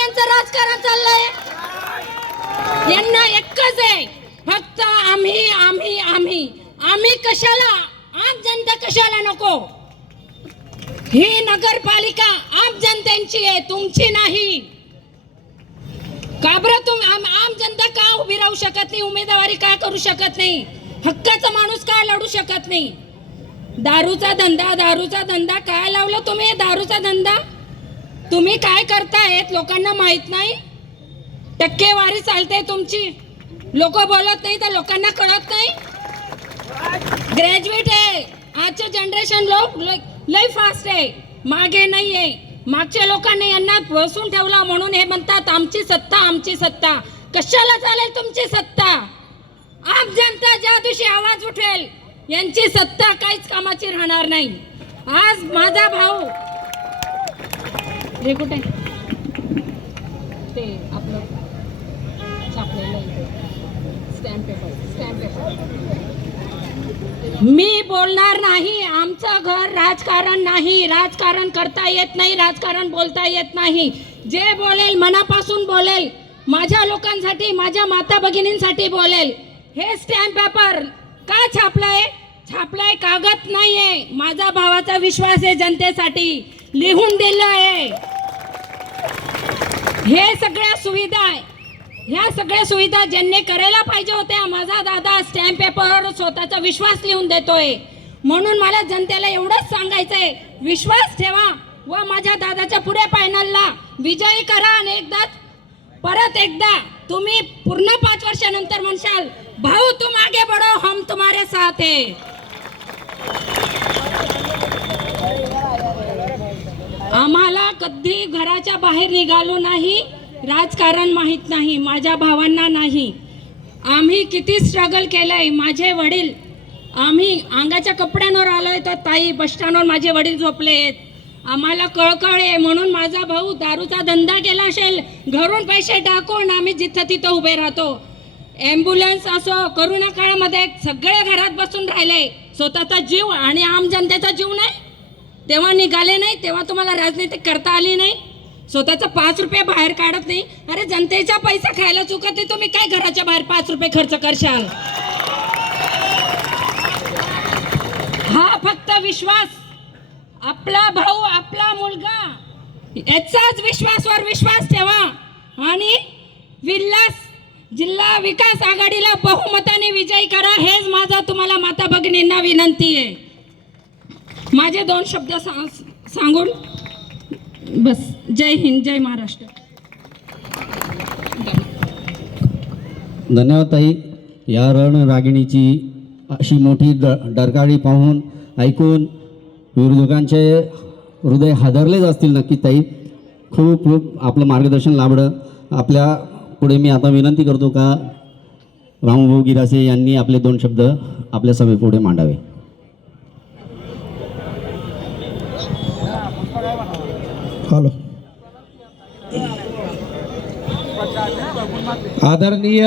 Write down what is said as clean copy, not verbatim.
यांचं राजकारण चाललंय. यांना एकच आहे, फक्त आम्ही आम्ही आम्ही आम्ही. कशाला? आम जनता कशाला नको? ही नगरपालिका आम जनतेची आहे, तुमची नाही. का बरं आम जनता का उभी राहू शकत नाही? उमेदवारी काय करू शकत नाही? हक्काचा माणूस काय लढू शकत नाही? दारूचा धंदा काय लावलं तुम्ही? दारूचा धंदा तुम्ही काय करतायत लोकांना माहित नाही. टक्केवारी चालते तुमची, लोक बोलत नाही तर लोकांना कळत नाही. ग्रॅज्युएट आहे आजचे जनरेशन, लोक लय फास्ट आहे, मागे नाही आहे. मागच्या लोकांनी यांना बसून ठेवला म्हणून हे म्हणतात आमची सत्ता आमची सत्ता. कशाला चालेल तुमची सत्ता? आम जनता ज्या दिवशी आवाज उठेल यांची सत्ता काहीच कामाची राहणार नाही. आज माझा भाऊ हे कुठे ते आपलं छापलेलं स्टॅम्प पेपर मी बोलणार नाही. आमचं घर राजकारण नाही, राजकारण करता येत नाही, राजकारण बोलता येत नाही. जे बोलेल मनापासून बोलेल, माझ्या लोकांसाठी माझ्या माता भगिनींसाठी बोलेल. हे स्टॅम्प पेपर का छापलाय? छापलाय कागद नाहीये, माझा भावाचा विश्वास आहे जनतेसाठी, लिहून दिलं आहे. हे सगळ्या सुविधा आहे, ह्या सगळ्या सुविधा ज्यांनी करायला पाहिजे होत्या. माझा दादा स्टॅम्प पेपरवर स्वतःचा विश्वास लिहून देतोय. म्हणून मला जनतेला एवढंच सांगायचंय, विश्वास ठेवा व माझ्या दादाच्या पुढे पॅनलला विजयी करा. आणि परत एकदा तुम्ही पूर्ण 5 वर्षानंतर म्हणशाल भाऊ तुम आगे बढ़ो, हम तुम्हारे साथ है. आम्हाला कधी घराच्या बाहेर निघालो नाही, राजकारण माहित नाही, माझ्या भावांना नाही. आम्ही किती स्ट्रगल केलंय. माझे वडील, आम्ही अंगाच्या कपड्यांवर आलोय तर ताई बस स्टँडवर माझे वडील झोपले आहेत. आम्हाला कळकळ आहे म्हणून माझा भाऊ दारूचा धंदा केला असेल, घरून पैसे टाकून आम्ही जिथं तिथं उभे राहतो. ॲम्ब्युलन्स असो, करोना काळामध्ये सगळे घरात बसून राहिले. स्वतःचा जीव आणि आम जनतेचा जीव नाही तेव्हा निघाले नाही, तेव्हा तुम्हाला राजनीती करता आली नाही. स्वतःचा 5 रुपये बाहेर काढत नाही. अरे जनतेचा पैसा खायला चुकत नाही, तुम्ही काय घराच्या बाहेर 5 रुपये खर्च करशाल? हा फक्त विश्वास, आपला भाऊ आपला मुलगा याचाच विश्वासावर विश्वास ठेवा आणि विल्हास जिल्हा विकास आघाडीला बहुमताने विजयी करा. हेच माझा तुम्हाला माता भगिनींना विनंती आहे. माझे 2 शब्द सांगून बस. जय हिंद, जय महाराष्ट्र. धन्यवाद ताई. या रणरागिणीची अशी मोठी डरकाळी पाहून ऐकून विरोधकांचे हृदय हादरलेच असतील नक्की ताई. खूप खूप आपलं मार्गदर्शन लाभलं. आपल्या पुढे मी आता विनंती करतो का रामभाऊ गिरासे यांनी आपले 2 शब्द आपल्या सभेपुढे मांडावे. हॅलो. आदरणीय